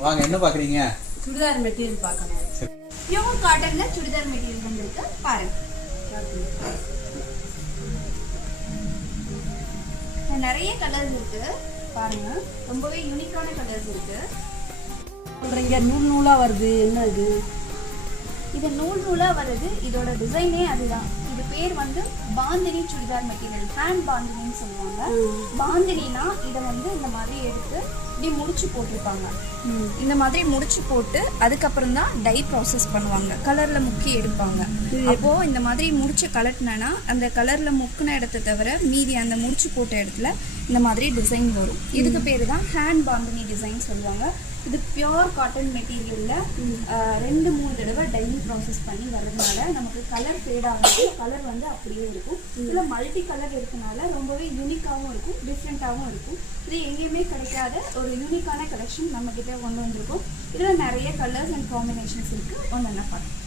வாங்க என்ன பாக்குறீங்க? சுடிதார் மெட்டீரியல் பார்க்கணும். பியூர் காட்டன்ல சுடிதார் மெட்டீரியல் வந்திருக்கு பாருங்க. நிறைய கலர்ஸ் இருக்கு பாருங்க. ரொம்பவே யூனிக்கான கலர்ஸ் இருக்கு. சொல்றீங்க நூல் நூலா வருது, என்ன இது? இது நூல் நூலா வருது. இதோட டிசைனே அதுதான். இது பேர் வந்து பாந்தினி சுடிதார் மெட்டீரியல், ஹேண்ட் பாந்தினின்னு சொல்லுவாங்க. பாந்தினினா இதை வந்து இந்த மாதிரி எடுத்து இப்படி முடிச்சு போட்டிருப்பாங்க. இந்த மாதிரி முடிச்சு போட்டு அதுக்கப்புறம் தான் டை ப்ராசஸ் பண்ணுவாங்க, கலர்ல முக்கி எடுப்பாங்க. அப்போ இந்த மாதிரி முடிச்சு கலட்டினா அந்த கலர்ல முக்கின இடத்த தவிர மீதி அந்த முடிச்சு போட்ட இடத்துல இந்த மாதிரி டிசைன் வரும். இதுக்கு பேர் தான் ஹேண்ட் பாந்தினி டிசைன் சொல்லுவாங்க. இது பியோர் காட்டன் மெட்டீரியல்ல 2-3 தடவை டை ப்ராசஸ் பண்ணி வர்றதுனால நமக்கு கலர் ஃபேட் ஆகுது, கலர் வந்து அப்படியே இருக்கும். இதில் மல்டி கலர் இருக்கனால ரொம்பவே யூனிக்காகவும் இருக்கும், டிஃப்ரெண்ட்டாகவும் இருக்கும். இது எங்கேயுமே கிடைக்காத ஒரு யூனிக்கான கலெக்ஷன் நம்ம கிட்ட கொண்டு வந்திருக்கோம். இதில் நிறைய கலர்ஸ் அண்ட் காம்பினேஷன்ஸ் இருக்கு. ஒன்று என்ன பார்க்கலாம்.